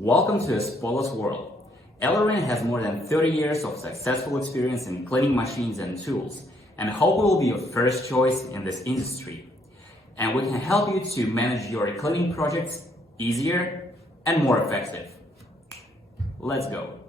Welcome to Espola's world. Ellerin has more than 30 years of successful experience in cleaning machines and tools, and hope we will be your first choice in this industry. And we can help you to manage your cleaning projects easier and more effective. Let's go.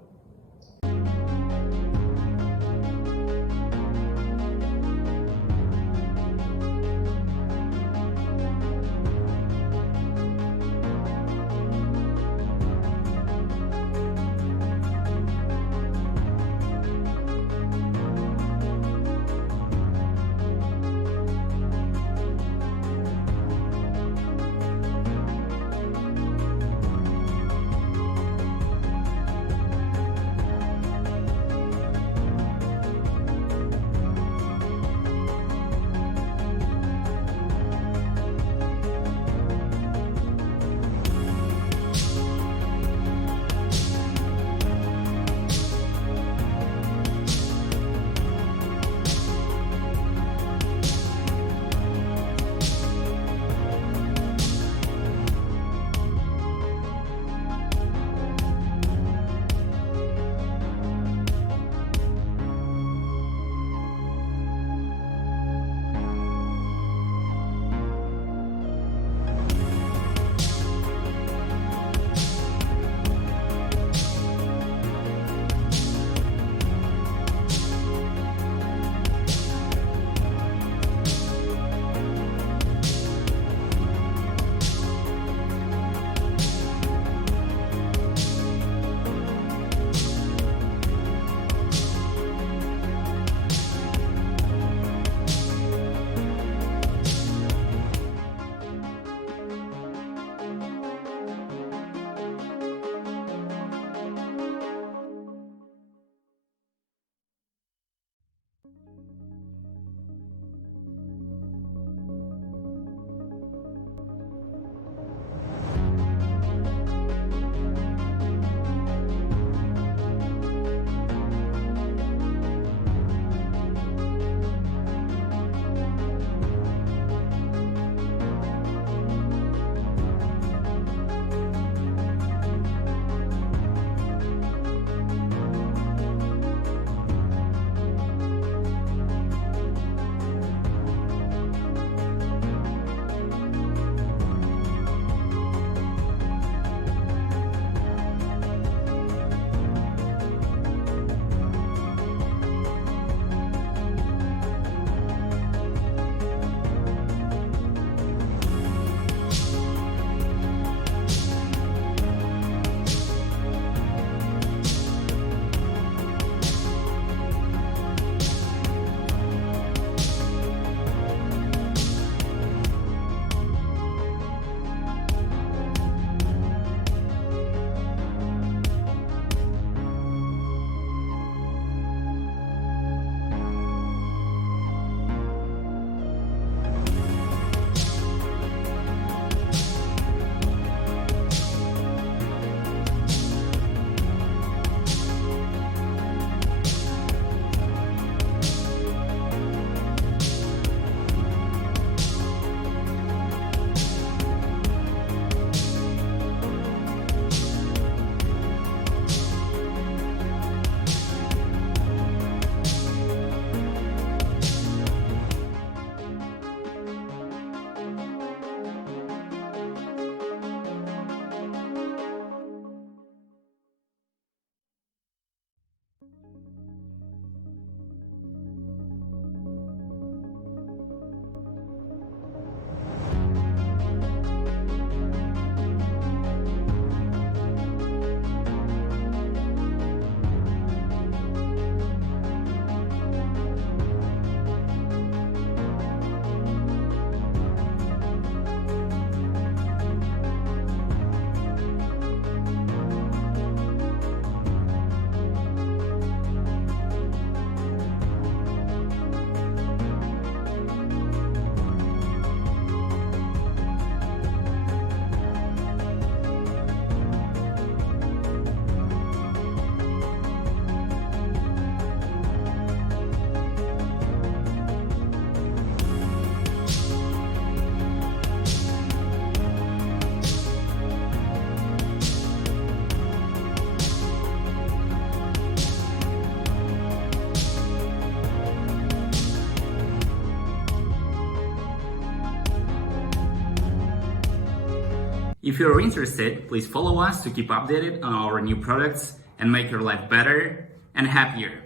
If you're interested, please follow us to keep updated on our new products and make your life better and happier.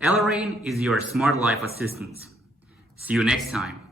Elerain is your smart life assistant. See you next time.